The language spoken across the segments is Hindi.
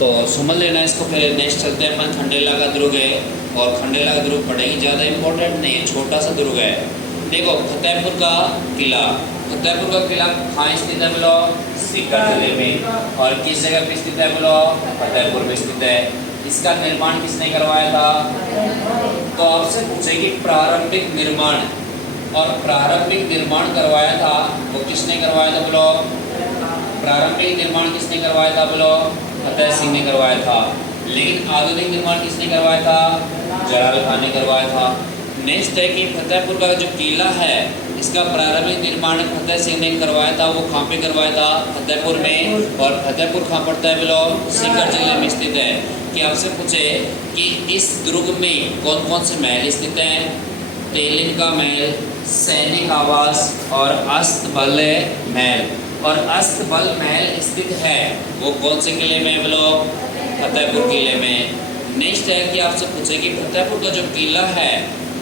तो समझ लेना इसको। फिर नेक्स्ट चलते हैं अपन खंडेला का दुर्ग है, और खंडेला का दुर्ग पढ़ेंगे, ज़्यादा इंपॉर्टेंट नहीं है, छोटा सा दुर्ग है। देखो फतेहपुर का किला, फतेहपुर का किला कहाँ स्थित है बोलो? सीकर जिले में। और किस जगह पे स्थित है बोलो? फतेहपुर में स्थित है। इसका निर्माण किसने करवाया था? तो आपसे पूछे कि प्रारंभिक निर्माण, और प्रारंभिक निर्माण करवाया था वो किसने करवाया था बोलो? प्रारंभिक निर्माण किसने करवाया था बोलो? फतेह सिंह ने करवाया था। लेकिन आधुनिक निर्माण किसने करवाया था? जलाल खान ने करवाया था। नेक्स्ट है कि फतेहपुर का जो किला है इसका प्रारंभिक निर्माण फतेह सिंह ने करवाया था, वो कहाँ पे करवाया था? फतेहपुर में। और फतेहपुर कहाँ पड़ता है बोलो? सीकर जिले में स्थित है। कि आपसे पूछे कि इस दुर्ग में कौन कौन से महल स्थित हैं? तेलिन का महल, सैनिक आवास और अस्तबल महल। और अस्तबल महल स्थित है वो कौन से किले में बोलो? फतेहपुर किले में। नेक्स्ट है कि आपसे पूछे कि फतेहपुर का जो किला है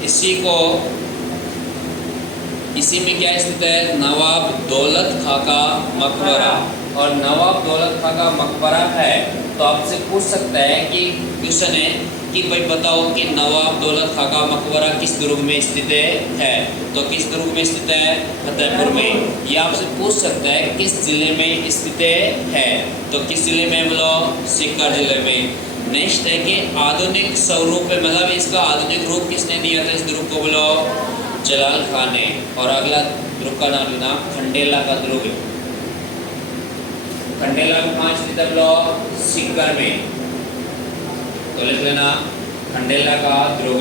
इसी में क्या स्थित है? नवाब दौलत खां का मकबरा। और नवाब दौलत खां का मकबरा है तो आपसे पूछ सकता है कि क्वेश्चन है कि भाई बताओ कि नवाब दौलत खां का मकबरा किस दुर्ग में स्थित है? तो किस दुर्ग में स्थित है? फतेहपुर में। ये आपसे पूछ सकता है किस जिले में स्थित है? तो किस जिले में बोलो? सीकर जिले में। नेक्स्ट है कि आधुनिक स्वरूप है, मतलब इसका आधुनिक रूप किसने दिया था इस दुर्ग को बोलो? जलाल खान ने। और अगला दुर्ग का नाम लेना खंडेला का दुर्ग। खंडेला में कहाँ स्थित है बोलो? सीकर में। तो लिख लेना खंडेला का दुर्ग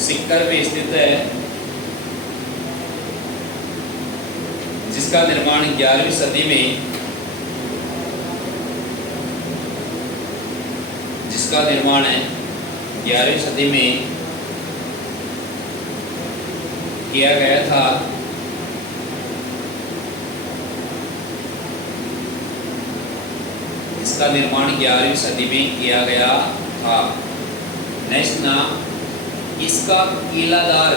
सीकर में स्थित है, जिसका निर्माण 11वीं सदी में जिसका निर्माण है 11वीं सदी में किया गया था। इसका निर्माण 11वीं सदी में किया गया था। नेक्स्ट ना, इसका किलेदार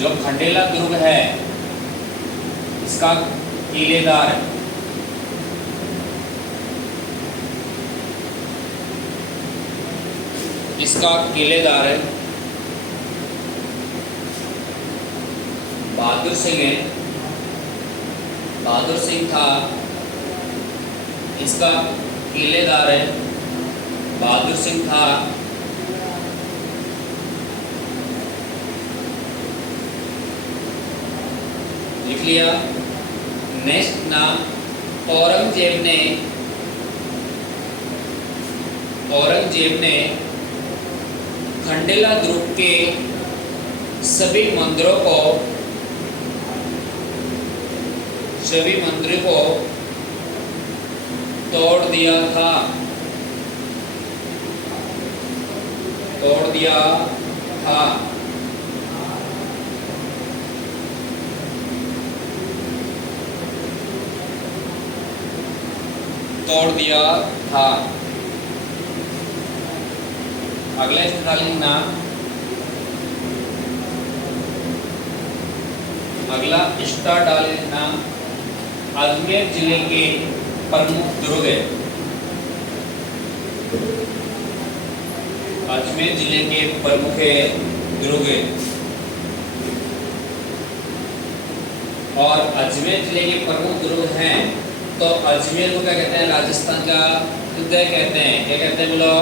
जो खंडेला दुर्ग है इसका किलेदार बहादुर सिंह है। बहादुर सिंह था इसका किलेदार है, बहादुर सिंह था। लिख लिया। नेक्स्ट नाम, औरंगजेब ने खंडेला दुर्ग के सभी मंदिरों को तोड़ दिया था। अगला स्टालिन नाम, अगला स्टालिन नाम अजमेर जिले के प्रमुख दुर्ग है। अजमेर जिले के प्रमुख दुर्ग है। और अजमेर जिले के प्रमुख दुर्ग हैं तो अजमेर को क्या कहते हैं? राजस्थान का हृदय कहते हैं। क्या कहते हैं बोलो?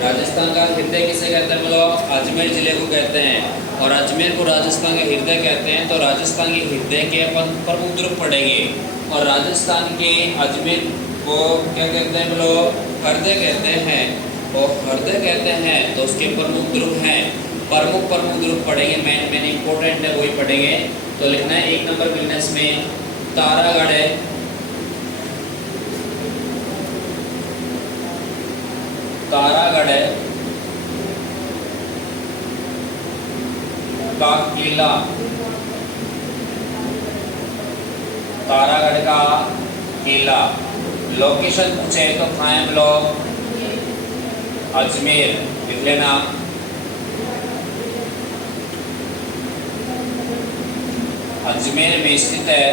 राजस्थान का हृदय किसे कहते हैं बोलो? अजमेर जिले को कहते हैं। और अजमेर को राजस्थान का हृदय कहते हैं। तो राजस्थान के हृदय के अपन प्रमुख दुर्ग पढ़ेंगे। और राजस्थान के अजमेर को क्या कहते हैं बोलो? हृदय कहते हैं। और हृदय कहते हैं तो उसके प्रमुख दुर्ग हैं। प्रमुख दुर्ग पढ़ेंगे, मेन इंपॉर्टेंट है वही पढ़ेंगे। तो लिखना है 1 नंबर बिजनेस में तारागढ़ है, का किला, तारागढ़ का किला। लोकेशन पूछे तो कहाँ बोलो? अजमेर। लिख लेना। अजमेर में स्थित है।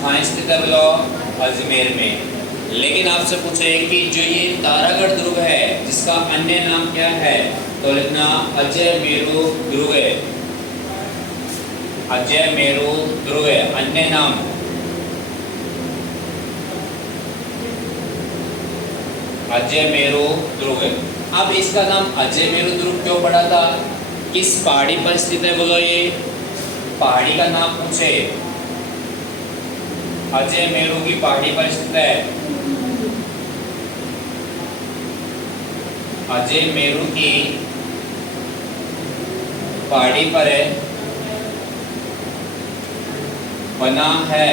कहाँ स्थित है बोलो? अजमेर में। लेकिन आपसे पूछे कि जो ये तारागढ़ दुर्ग है जिसका अन्य नाम क्या है, तो लिखना अजय मेरू दुर्ग है। अजय मेरू दुर्ग है, अन्य नाम अजय मेरू दुर्ग है। अब इसका नाम अजय मेरू दुर्ग क्यों पड़ा था? किस पहाड़ी पर स्थित है बोलो? ये पहाड़ी का नाम पूछे, अजय मेरू की पहाड़ी पर स्थित है। अजय मेरू की पहाड़ी पर बना है।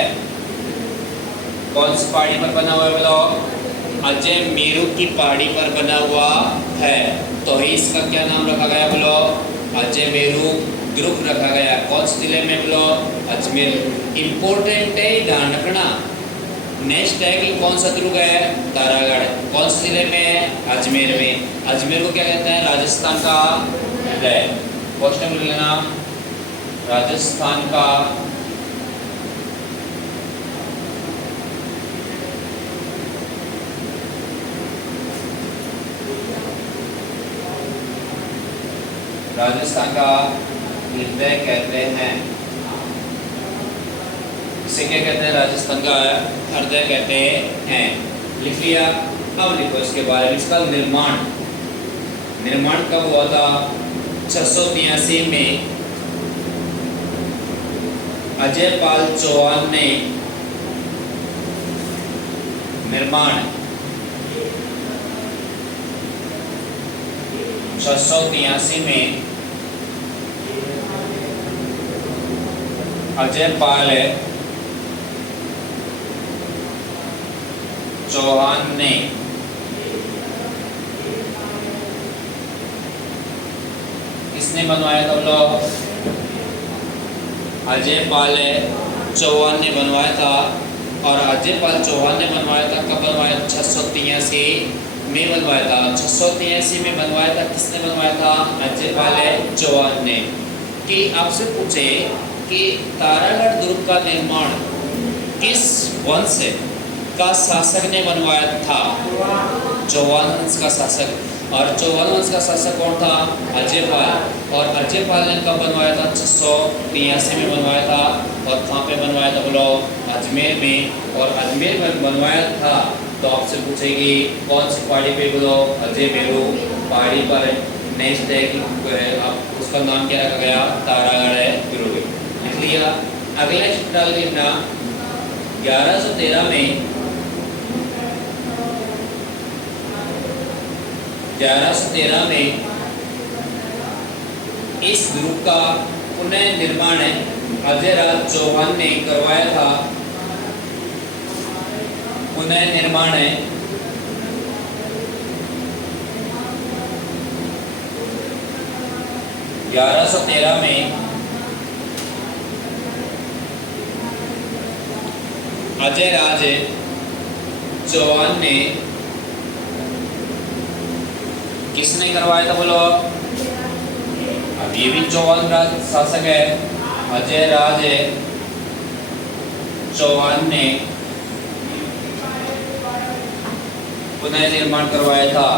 कौन सी पहाड़ी पर बना हुआ है बोलो? अजय मेरू की पहाड़ी पर बना हुआ है। तो ही इसका क्या नाम रखा गया बोलो? अजय मेरू दुर्ग रखा गया। कौन से जिले में बोलो? अजमेर। इंपॉर्टेंट है, ध्यान रखना। नेक्स्ट है कि कौन सा दुर्ग है? तारागढ़। कौन से जिले में है? अजमेर में। अजमेर को क्या कहते हैं? राजस्थान का हृदय। क्वेश्चन लेना, राजस्थान का राजस्थान का हृदय कहते हैं। इसे क्या कहते हैं? राजस्थान का हृदय कहते हैं। लिख लिया। अब लिखो इसके बारे में। इसका निर्माण कब हुआ था? 683 में अजय पाल चौहान ने निर्माण 683 में अजय पाल चौहान ने किसने बनवाया था बोलो? अजय पाल चौहान ने बनवाया था। और अजय पाल चौहान ने बनवाया था। कब बनवाया? 683 में बनवाया था। 683 में बनवाया था। किसने बनवाया था? अजय पाल चौहान ने। कि आपसे पूछे कि तारागढ़ दुर्ग का निर्माण किस वंश का शासक ने बनवाया था? चौहान वंश का शासक। और चौहान वंश का शासक कौन था? अजय पाल। और अजय पाल ने कब बनवाया था? 683 में बनवाया था। और कहाँ पे बनवाया था बोलो? अजमेर में। और अजमेर में बनवाया था। तो आपसे पूछेगी कौन सी पहाड़ी पे बोलो? अजय मेरू पहाड़ी पर। नेक्स्ट है कि आप उसका नाम क्या रखा गया? तारागढ़ दुर्ग। लिख लिया। अगला डाल लिखना 1113 में 1113 में इस दुर्ग का पुनः निर्माण अजय राज चौहान ने करवाया था। पुनः निर्माण 1113 में अजय राज चौहान ने किसने करवाया था बोलो? अब ये भी चौहान राज शासक है। अजय राज चौहान ने पुनः निर्माण करवाया था।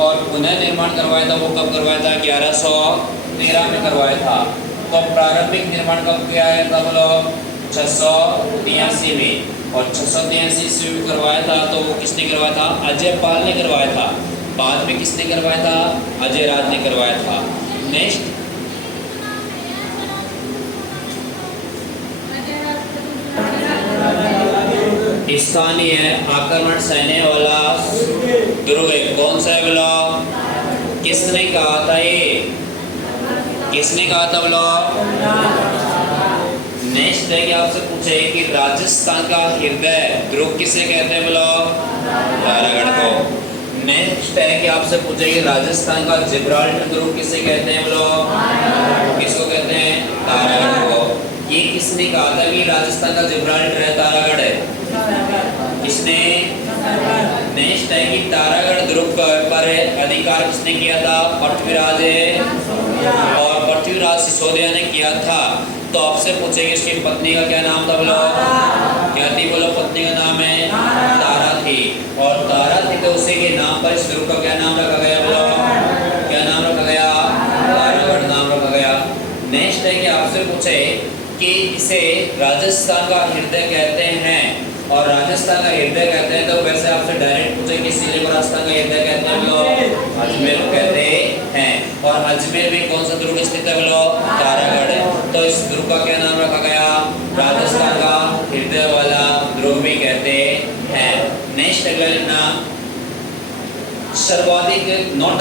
और पुनः निर्माण करवाया था वो कब करवाया था? 1113 में करवाया था। तो प्रारंभिक निर्माण कब किया था बोलो? 683 में। और 683 ईस्वी में करवाया था। तो वो किसने करवाया था? अजय पाल ने करवाया था। बाद में किसने करवाया था? अजय राज ने करवाया था। नेक्स्ट स्थानीय आक्रमण सहने वाला दुर्ग कौन सा है बोलो? किसने कहा था? ये किसने कहा था बोलो? नेक्स्ट है कि आपसे पूछे कि राजस्थान का हृदय दुर्ग किसे कहते हैं बोलो? तारागढ़ को। नेक्स्ट है कि आपसे पूछे कि राजस्थान का जिब्राल्टर दुर्ग किसे कहते हैं बोलो? किसको कहते हैं? तारागढ़ को। ये किसने कहा था कि राजस्थान का जिब्राल्टर है तारागढ़ है? किसने? नेक्स्ट है कि तारागढ़ दुर्ग पर अधिकार किसने किया था? पृथ्वीराज और पृथ्वीराज सिसोदिया ने किया था। तो आपसे पूछेंगे इसकी पत्नी का क्या नाम था बोलो? क्या थी बोलो? पत्नी का नाम है तारा थी। और तारा थी तो उसी के नाम पर इस ग्रुप का क्या नाम रखा गया बोलो? क्या नाम रखा गया? तारागढ़ नाम रखा गया। नेक्स्ट है कि आपसे पूछे कि इसे राजस्थान का हृदय कहते हैं। और राजस्थान का हृदय कहते हैं तो वैसे आपसे डायरेक्ट पूछे कि जिले को राजस्थान का हृदय कहते हैं बोलो? अजमेर को कहते हैं। और अजमेर में कौन सा दुर्ग स्थित है बोलो? तारागढ़ है। तो इस दुर्ग का क्या नाम रखा गया? राजस्थान का हृदय वाला दुर्ग भी कहते हैं। नेक्स्ट अगला लिखना सर्वाधिक नॉट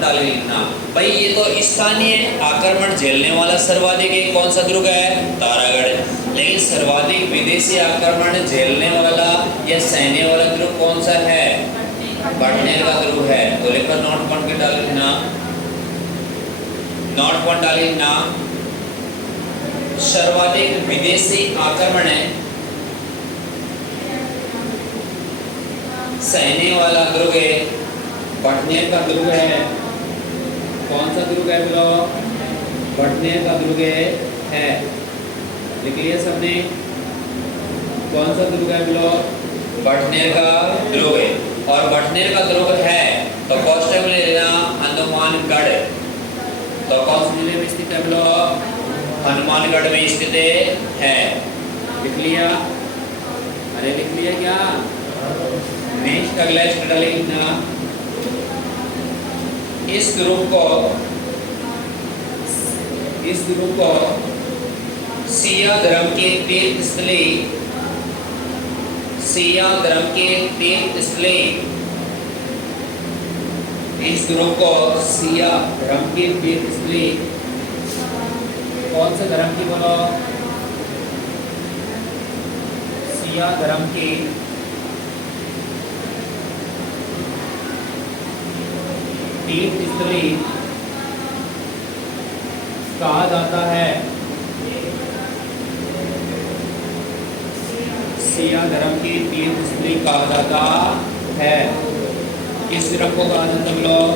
डालिना भाई ये तो स्थानीय आक्रमण झेलने वाला सर्वाधिक कौन सा दुर्ग है? तारागढ़। लेकिन सर्वाधिक विदेशी आक्रमण झेलने वाला या सैन्य वाला दुर्ग कौन सा है? बटनेर का दुर्ग है। तो लिखकर नॉट पॉइंट के डाल लिखना, नॉट पॉइंट डाल लिखना। सर्वाधिक विदेशी आक्रमण है सैन्य वाला दुर्ग है बटनेर का दुर्ग है। कौन सा दुर्ग है बोलो? बटनेर का दुर्ग है। लिख लिया सबने? कौन सा दुर्ग है बोलो? बटनेर का दुर्ग है। और बटनेर का दुर्ग है तो कॉन्स्टेबल लेना हनुमानगढ़। तो कौन से जिले में स्थित है बोलो? हनुमानगढ़ में स्थित है। लिख लिया? अरे लिख लिया क्या? नेक्स्ट अगला स्टेटमेंट लिखना इस ग्रुप को सिया धर्म के तीर्थस्थली इस ग्रुप को सिया धर्म के तीर्थस्थली कौन सा धर्म की बोलो? सिया धर्म की तीर्थस्थली कहा जाता है। सिया धर्म की तीर्थस्थली कहा जाता है। किस दुर्ग को कहा जाता है लोग?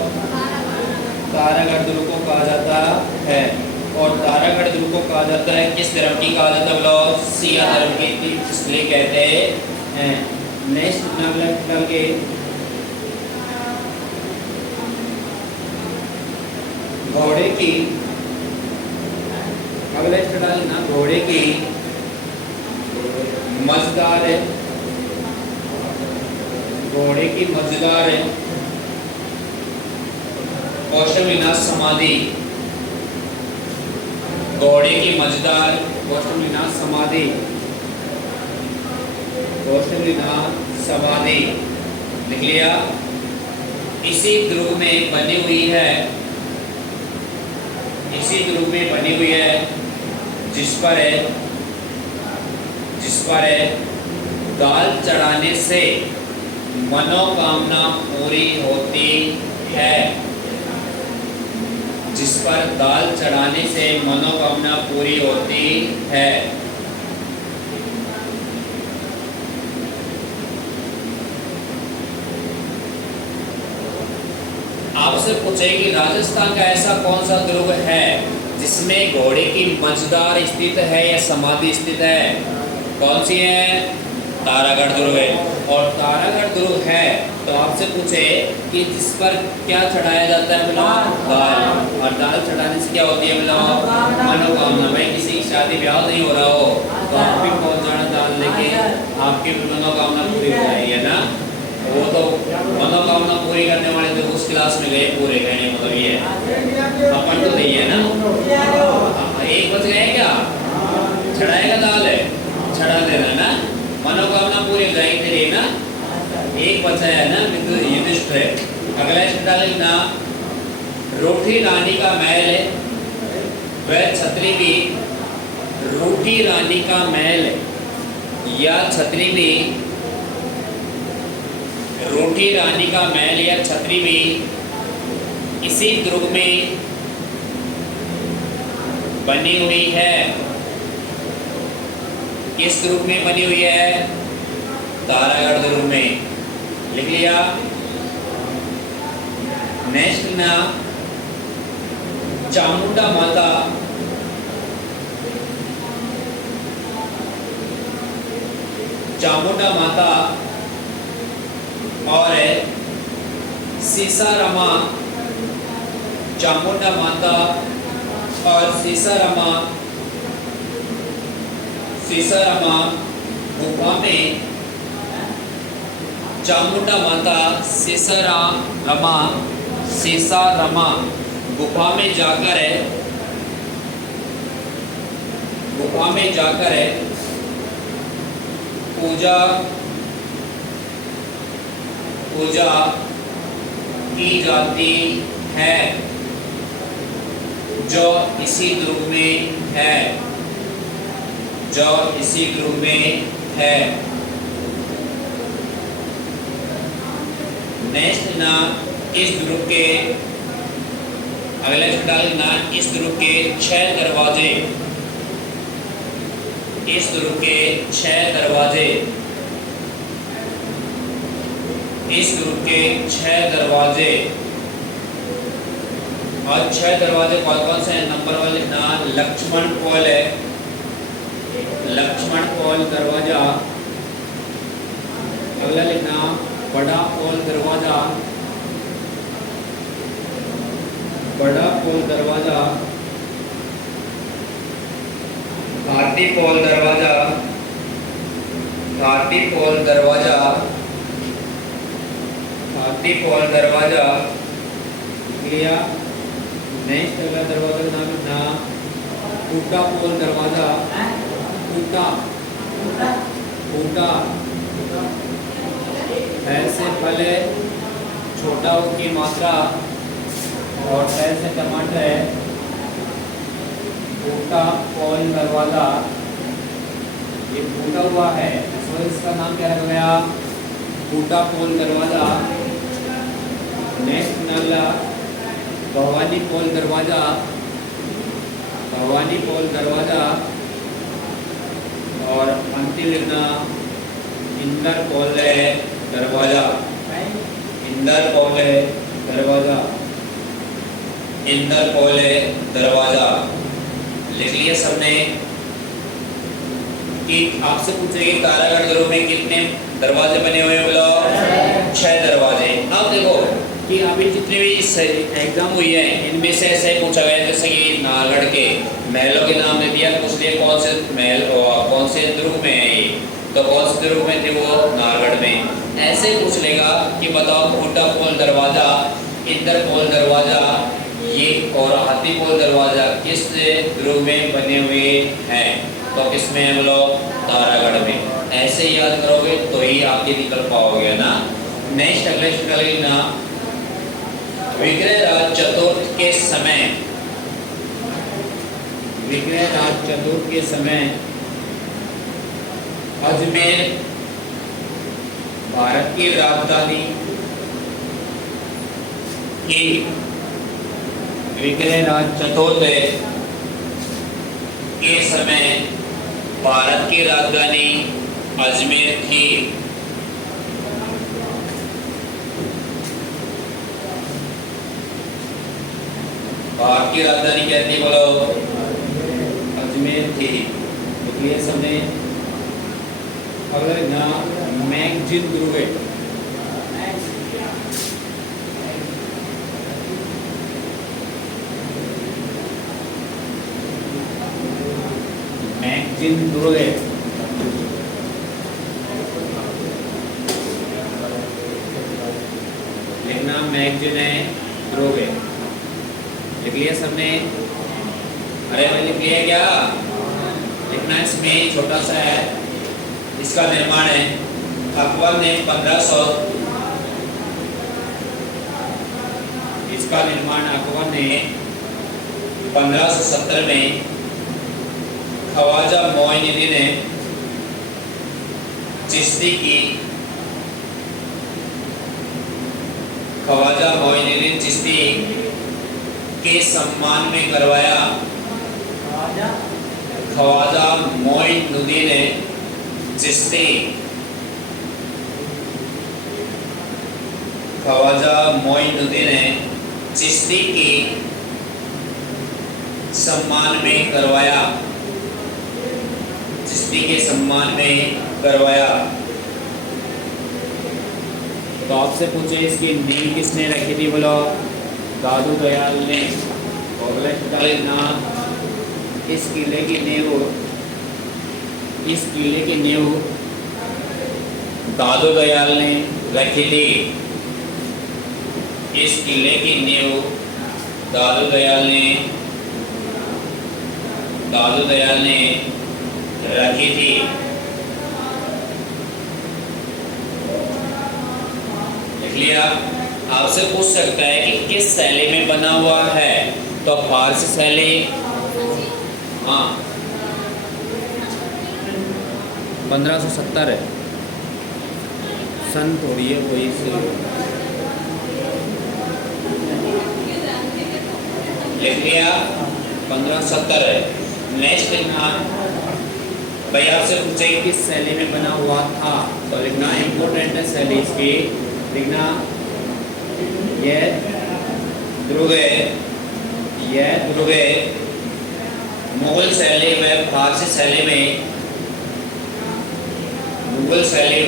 तारागढ़ दुर्ग को कहा जाता है। और तारागढ़ दुर्ग को कहा जाता है किस धर्म की कहा जाता है लोग? सिया धर्म की तीर्थस्थली कहते हैं। नेक्स्ट नंबर के घोड़े की अगला स्टेटमेंट ना घोड़े की मजेदार है। घोड़े की मजेदार है कौशल समाधि। घोड़े की मजेदार कौशल समाधि। कौशल समाधि लिख लिया? इसी दुर्ग में बनी हुई है। इसी दुर्ग में बनी हुई है जिस पर दाल चढ़ाने से मनोकामना पूरी होती है। जिस पर दाल चढ़ाने से मनोकामना पूरी होती है। आपसे पूछे कि राजस्थान का ऐसा कौन सा दुर्ग है जिसमें घोड़े की मजेदार स्थित है या समाधि स्थित है? कौन सी है? तारागढ़ दुर्ग है। और तारागढ़ दुर्ग है तो आपसे पूछे कि जिस पर क्या चढ़ाया जाता है बोला? दाल। और दाल चढ़ाने से क्या होती है बोला? मनोकामना। भाई किसी की शादी ब्याह नहीं हो रहा हो तो आप भी पहुंच जाना दाल लेके, आपकी मनोकामना पूरी हो जाएगी है ना। वो तो मनोकामना पूरी करने वाले तो उस क्लास में गए पूरे कहने मतलब ये है। अपन तो नहीं है ना। एक बच गए क्या? चढ़ाएगा दाल है, चढ़ा देना ना, मनोकामना पूरी हो जाएगी तेरी ना। एक बचा है ना युधिष्ठिर। अगला स्टेटमेंट ना रोटी रानी का महल है वह छतरी भी। रोटी रानी का महल या छतरी भी। रोटी रानी का महल या छतरी भी इसी दुर्ग में बनी हुई है। किस दुर्ग में बनी हुई है? तारागढ़ दुर्ग में। लिख लिया? नेक्स्ट ना चामुंडा माता चामुंडा माता और सीसारामा, चामुंडा माता और सीसारामा गुफा में, चामुंडा माता सीसारामा गुफा में जाकर पूजा की जाती है, जो इसी ध्रुव में है। नेक्स्ट ना इस ध्रुव के अगले डालना, इस ध्रुव के 6 दरवाजे, इस ध्रुव के 6 दरवाजे, इस ध्रुव के 6 दरवाजे। और 6 दरवाजे कौन कौन से हैं? नंबर 1 लिखना, लक्ष्मण पोल है, लक्ष्मण पोल दरवाजा। अगला लिखना बड़ा पोल दरवाजा, बड़ा पोल दरवाजा। घाटी पोल दरवाजा, घाटी पोल दरवाजा, घाटी पोल दरवाजा। क्लियर? नेक्स्ट अगला दरवाजा का नाम लिखना, टूटा पोल दरवाजा, टूटा ऐसे पहले छोटा ओ की मात्रा और ऐसे टमाटर है, टूटा पोल दरवाजा। ये टूटा हुआ है, तो इसका नाम क्या रखा गया? टूटा पोल दरवाजा। नेक्स्ट नाला भवानी पोल दरवाजा, भवानी पोल दरवाजा। और अंतिम लिखना इंदर पोल दरवाजा, इंदर पोल दरवाजा, इंदर पोल दरवाजा। लिख लिया सबने? कि आपसे पूछेगी तारागढ़ दुर्ग में कितने दरवाजे बने हुए हैं? बोलो 6 दरवाजे। अब देखो कि अभी जितने भी एग्जाम हुई है इनमें से ऐसे पूछा गया, जैसे कि नाहरगढ़ के महलों के नाम दे दिया, पूछ लिया कौन से महल कौन से दुर्ग में है ये, तो कौन से दुर्ग में थे? वो नाहरगढ़ में। ऐसे पूछ लेगा कि बताओ टूटा पोल दरवाजा, इंदर पोल दरवाजा ये और हाथी पोल दरवाजा किस दुर्ग में बने हुए हैं? तो किसमें है? बोलो तारागढ़ में। ऐसे याद करोगे तो ही आपके निकल पाओगे ना। नेक्स्ट अगले ना, विग्रहराज चतुर्थ के समय, विग्रहराज चतुर्थ के समय अजमेर भारत की राजधानी की, विग्रहराज चतुर्थ के समय भारत की राजधानी अजमेर थी। भारत की राजधानी क्या थी? बोलो अजमेर थी। तो ये सबने अगला नाम मैगजीन दुर्ग, मैगजीन दुर्ग लिखना, मैगजीन है दुर्ग। लिख लिया सबने? अरे भाई लिख लिया क्या? लिखना इसमें छोटा सा है, इसका निर्माण है अकबर ने 1500, इसका निर्माण अकबर ने 1570 में ख्वाजा मोइनुद्दीन चिश्ती की, ख्वाजा मोइनुद्दीन चिश्ती के सम्मान में करवाया। ख्वाजा मोइनुद्दीन चिश्ती, ख्वाजा मोइनुद्दीन चिश्ती की सम्मान में करवाया, चिश्ती के सम्मान में करवाया। तो आपसे पूछे इसकी नींव किसने रखी थी, बोलो दादू दयाल ने। इस किले की नींव दादू दयाल ने रखी थी। इस किले की नींव दादू दयाल ने रखी थी। लिख लिया। आपसे पूछ सकता है कि किस शैली में बना हुआ है, तो फारसी शैली, हाँ 1570 है, सन थोड़ी है वही से लिख लिया। 1570 है। नेक्स्ट लिखना भाई, आपसे पूछे किस शैली में बना हुआ था, तो लिखना इम्पोर्टेंट है शैली इसकी। लिखना ये दुर्गे मुगल शैली व फारसी शैली में, मुगल शैली व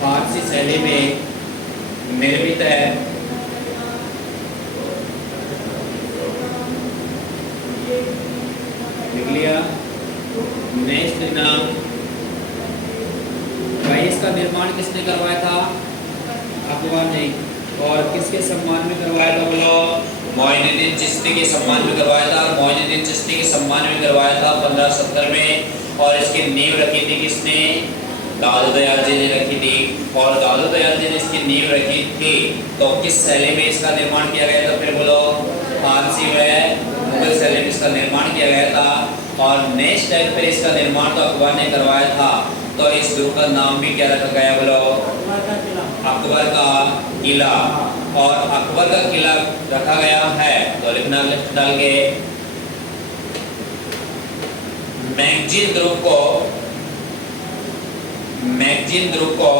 फारसी शैली में निर्मित है। लिख लिया। नेक्स्ट नाम भाई, इसका निर्माण किसने करवाया था, अकबर ने। और किसके सम्मान में करवाया था, बोलो मोइनुद्दीन चिश्ती के सम्मान में करवाया था। मोइनुद्दीन चिश्ती के सम्मान में करवाया था 1570 में। और इसकी नींव रखी थी किसने, दादू दयाल जी ने रखी थी। और दादू दयाल जी ने इसकी नींव रखी थी। तो किस शैली में इसका निर्माण किया गया था, फिर बोलो फारसी व मुगल शैली में इसका निर्माण किया गया था। और नेक्स्ट टाइम फिर इसका निर्माण तो अकबर ने करवाया था। तो इस दुर्ग का नाम भी क्या रखा गया, बोलो अकबर का किला। और अकबर का किला रखा गया है, तो लिखना लिख डाल के मैगजीन दुर्ग को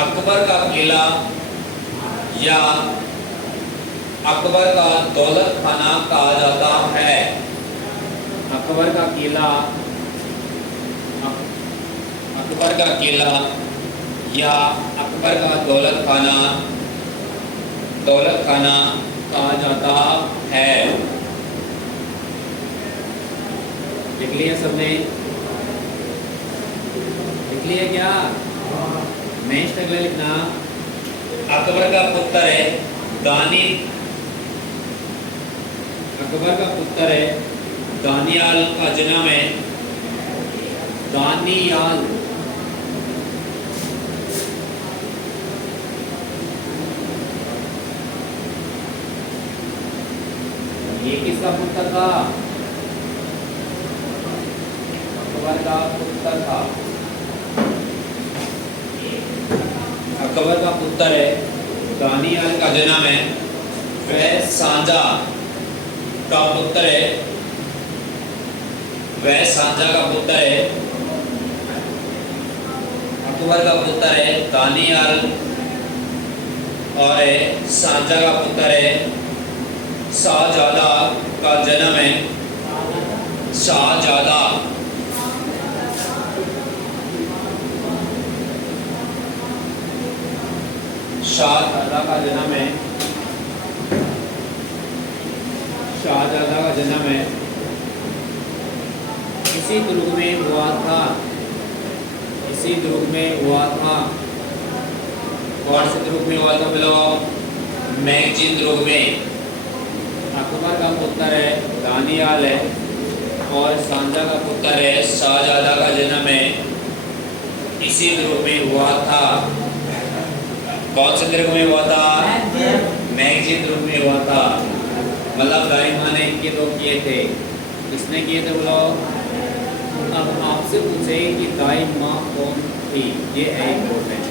अकबर का किला या अकबर का दौलत खाना कहा जाता है। अकबर का किला या अकबर का दौलत खाना कहा जाता है। लिख लिया सबने, लिख लिया क्या? नेक्स्ट अगला लिखना, अकबर का पुत्र है दानियाल का जन्म है। दानियाल ये किसका पुत्र था? अकबर का पुत्र था। अकबर का पुत्र है, दानियाल का जन्म है। वह सांझा का पुत्र है। अकबर का पुत्र है दानियाल और सांझा का पुत्र है शाहजादा का जन्म है। शाहजादा का जन्म है। शाहजादा का जन्म है। इसी दुर्ग में हुआ था। कौन से दुर्ग में हुआ था, बोलो मैगजीन दुर्ग में। अकबर का पुत्र है दानियाल है और सांझा का पुत्र है शाहजादा का जन्म है। इसी दुर्ग में हुआ था। कौन से दुर्ग में हुआ था? मैगजीन दुर्ग में हुआ था। मतलब दाई माँ ने इनके दो किए थे। किसने किए थे, बोलो। अब आपसे पूछे कि दाई माँ कौन थी, ये है इम्पोर्टेंट।